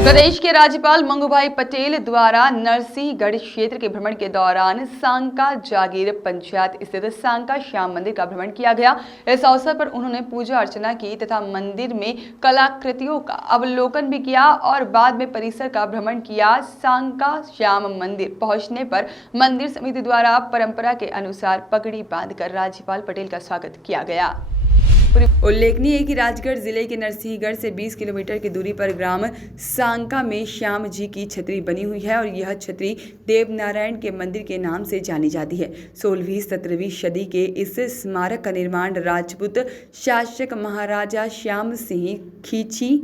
प्रदेश के राज्यपाल मंगूभाई पटेल द्वारा नरसिंहगढ़ क्षेत्र के भ्रमण के दौरान सांका जागीर पंचायत स्थित सांका श्याम मंदिर का भ्रमण किया गया। इस अवसर पर उन्होंने पूजा अर्चना की तथा मंदिर में कलाकृतियों का अवलोकन भी किया और बाद में परिसर का भ्रमण किया। सांका श्याम मंदिर पहुंचने पर मंदिर समिति द्वारा परंपरा के अनुसार पगड़ी बांधकर राज्यपाल पटेल का स्वागत किया गया। उल्लेखनीय है कि राजगढ़ जिले के नरसिंहगढ़ से 20 किलोमीटर की दूरी पर ग्राम सांका में श्याम जी की छतरी बनी हुई है और यह छतरी देवनारायण के मंदिर के नाम से जानी जाती है। 16वीं-17वीं सदी के इस स्मारक का निर्माण राजपूत शासक महाराजा श्याम सिंह खींची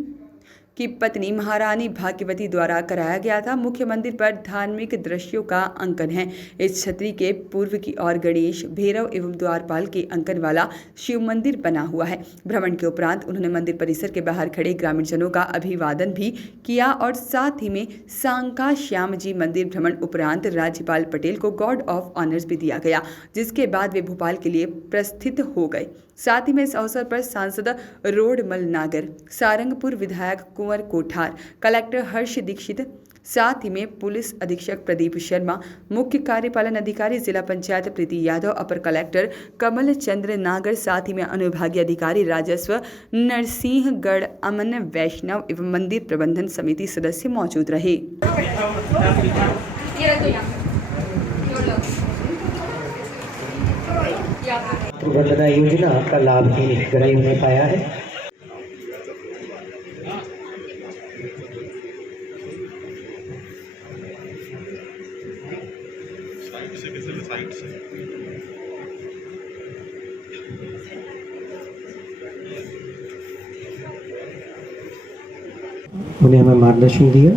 की पत्नी महारानी भाग्यवती द्वारा कराया गया था। मुख्य मंदिर पर धार्मिक दृश्यों का अंकन है। इस छतरी के पूर्व की ओर गणेश, भैरव एवं द्वारपाल के अंकन वाला शिव मंदिर बना हुआ है। भ्रमण के उपरांत उन्होंने मंदिर परिसर के बाहर खड़े ग्रामीणजनों का अभिवादन भी किया और साथ ही में सांका श्याम जी मंदिर भ्रमण उपरांत राज्यपाल पटेल को गॉर्ड ऑफ ऑनर्स भी दिया गया, जिसके बाद वे भोपाल के लिए प्रस्थित हो गए। साथ ही में इस अवसर पर सांसद रोडमल नागर, सारंगपुर विधायक कुंवर कोठार, कलेक्टर हर्ष दीक्षित, साथ ही में पुलिस अधीक्षक प्रदीप शर्मा, मुख्य कार्यपालन अधिकारी जिला पंचायत प्रीति यादव, अपर कलेक्टर कमल चंद्र नागर, साथ ही में अनुविभागीय अधिकारी राजस्व नरसिंहगढ़, अमन वैष्णव एवं मंदिर प्रबंधन समिति सदस्य मौजूद रहे। वंदना योजना का लाभ भी हितग्राही ने पाया है। उन्हें हमें मार्गदर्शन दिया।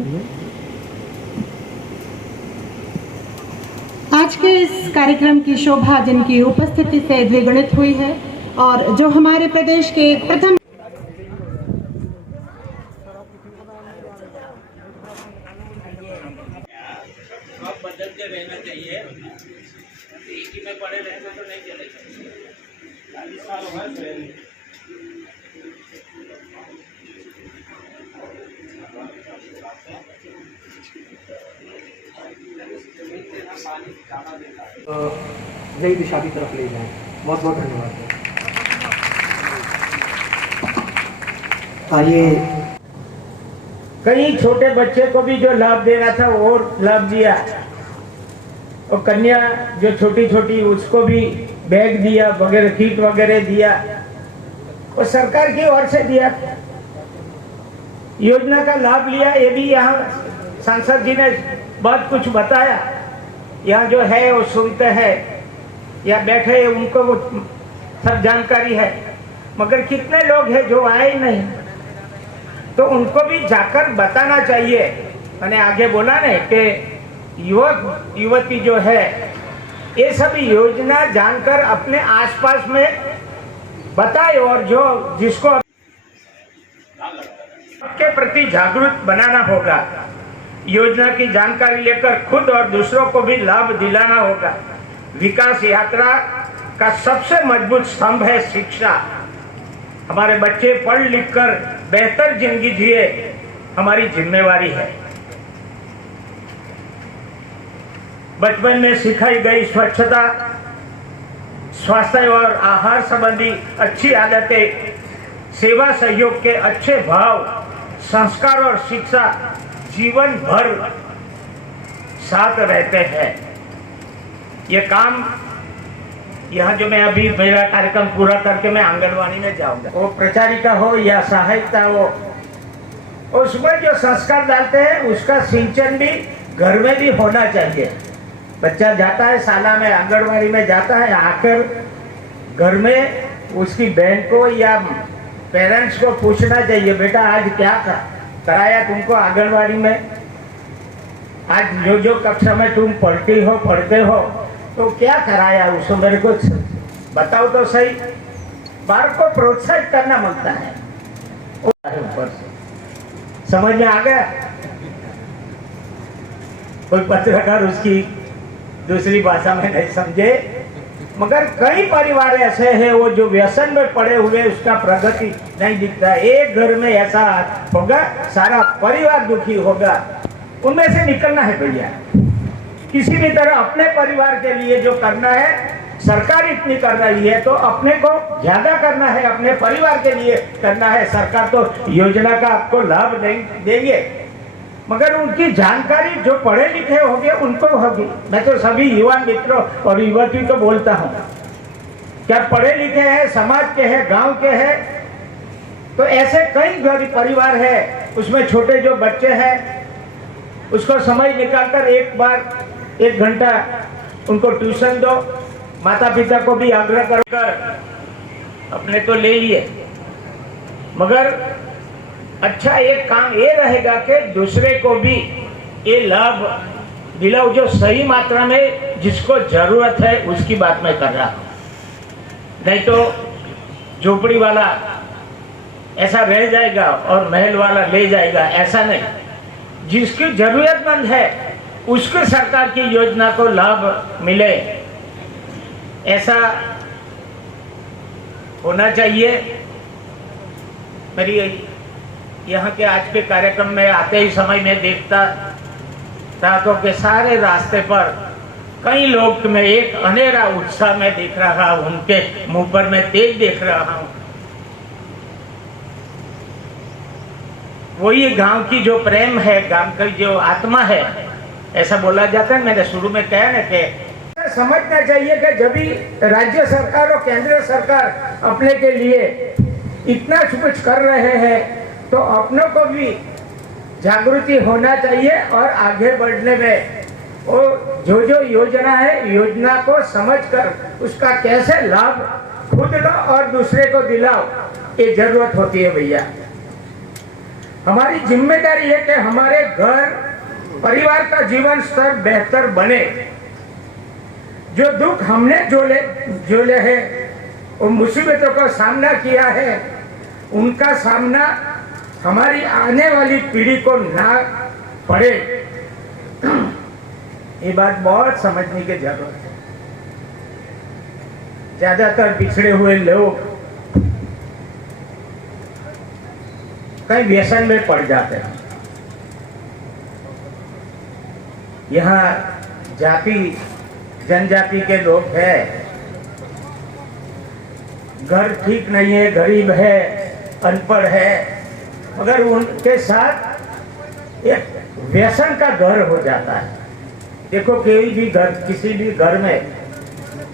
आज के इस कार्यक्रम की शोभा जिनकी उपस्थिति से द्विगुणित हुई है और जो हमारे प्रदेश के प्रथम बदलते रहना चाहिए, एक ही में पड़े रहना तो नहीं चलेगा। 40 साल हो गए। नई दिशा की तरफ ले जाएं। बहुत बहुत धन्यवाद। आइए, कई छोटे बच्चे को भी जो लाभ देना था वो लाभ दिया, और कन्या जो छोटी छोटी उसको भी बैग दिया वगैरह, किट वगैरह दिया, वो सरकार की ओर से दिया। योजना का लाभ लिया, ये भी यहाँ सांसद जी ने बहुत कुछ बताया। यहाँ जो है वो सुनते हैं, या बैठे हैं उनको वो सब जानकारी है, मगर कितने लोग हैं जो आए ही नहीं, तो उनको भी जाकर बताना चाहिए। मैंने आगे बोला ना कि युवक युवती जो है ये सभी योजना जानकर अपने आसपास में बताए, और जो जिसको के प्रति जागरूक बनाना होगा। योजना की जानकारी लेकर खुद और दूसरों को भी लाभ दिलाना होगा। विकास यात्रा का सबसे मजबूत स्तंभ है शिक्षा। हमारे बच्चे पढ़ लिख कर बेहतर जिंदगी जिए, हमारी जिम्मेवारी है। बचपन में सिखाई गई स्वच्छता, स्वास्थ्य और आहार संबंधी अच्छी आदतें, सेवा सहयोग के अच्छे भाव, संस्कार और शिक्षा जीवन भर साथ रहते हैं। ये काम यहाँ जो मैं अभी मेरा कार्यक्रम पूरा करके मैं आंगनवाड़ी में जाऊंगा, वो प्रचारिका हो या सहायता हो, उसमें जो संस्कार डालते हैं उसका सिंचन भी घर में भी होना चाहिए। बच्चा जाता है शाला में, आंगनवाड़ी में जाता है, आकर घर में उसकी बहन को या पेरेंट्स को पूछना चाहिए, बेटा आज क्या कराया तुमको आंगनवाड़ी में, आज जो कक्षा में तुम पढ़ते हो तो क्या कराया, उसको मेरे को बताओ तो सही। बालक को प्रोत्साहित करना मिलता है। ऊपर से समझ में आ गया। कोई पत्रकार उसकी दूसरी भाषा में नहीं समझे, मगर कई परिवार ऐसे हैं वो जो व्यसन में पड़े हुए उसका प्रगति नहीं दिखता। एक घर में ऐसा होगा, सारा परिवार दुखी होगा। उनमें से निकलना है भैया, किसी भी तरह अपने परिवार के लिए जो करना है, सरकार इतनी कर रही है तो अपने को ज्यादा करना है, अपने परिवार के लिए करना है। सरकार तो योजना का आपको लाभ देंगे, मगर उनकी जानकारी जो पढ़े लिखे होंगे उनको होगी। मैं तो सभी युवा मित्रों और युवती को बोलता हूँ, क्या पढ़े लिखे हैं, समाज के हैं, गांव के हैं, तो ऐसे कई गरीब परिवार है, उसमें छोटे जो बच्चे हैं उसको समय निकालकर एक बार 1 घंटा उनको ट्यूशन दो। माता पिता को भी आग्रह कर अपने तो ले लिए, मगर अच्छा एक काम ये रहेगा कि दूसरे को भी ये लाभ दिलाओ, जो सही मात्रा में जिसको जरूरत है उसकी बात मैं कर रहा हूँ। नहीं तो झोपड़ी वाला ऐसा रह जाएगा और महल वाला ले जाएगा, ऐसा नहीं। जिसकी जरूरतमंद है उसको सरकार की योजना को लाभ मिले, ऐसा होना चाहिए। मेरी यहाँ के आज के कार्यक्रम में आते ही समय में देखता था कि सारे रास्ते पर कई लोग में एक अनेरा उत्साह में देख रहा हूँ, उनके मुंह पर मैं तेज देख रहा हूँ। वही गांव की जो प्रेम है, गांव की जो आत्मा है, ऐसा बोला जाता है। मैंने शुरू में कहा ना कि समझना चाहिए कि जब भी राज्य सरकार और केंद्र सरकार अपने के लिए इतना कुछ कर रहे हैं तो अपनों को भी जागृति होना चाहिए और आगे बढ़ने में वो जो योजना है, योजना को समझकर उसका कैसे लाभ खुद लो और दूसरे को दिलाओ, ये जरूरत होती है भैया। हमारी जिम्मेदारी है कि हमारे घर परिवार का जीवन स्तर बेहतर बने। जो दुख हमने झोले हैं, वो मुसीबतों का सामना किया है, उनका सामना हमारी आने वाली पीढ़ी को ना पड़े, ये बात बहुत समझने की जरूरत है। ज्यादातर पिछड़े हुए लोग कई व्यसन में पड़ जाते हैं। यहाँ जनजाति के लोग हैं, घर ठीक नहीं है, गरीब है, अनपढ़ है, मगर उनके साथ एक व्यसन का घर हो जाता है। देखो किसी भी घर में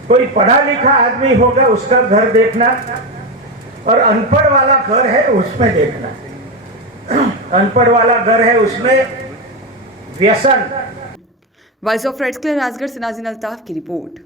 कोई पढ़ा लिखा आदमी होगा, उसका घर देखना, और अनपढ़ वाला घर है उसमें देखना। अनपढ़ वाला घर है उसमें व्यसन। वॉइस ऑफ रेड्स के लिए राजगढ़ से नाज़रीन अल्ताफ की रिपोर्ट।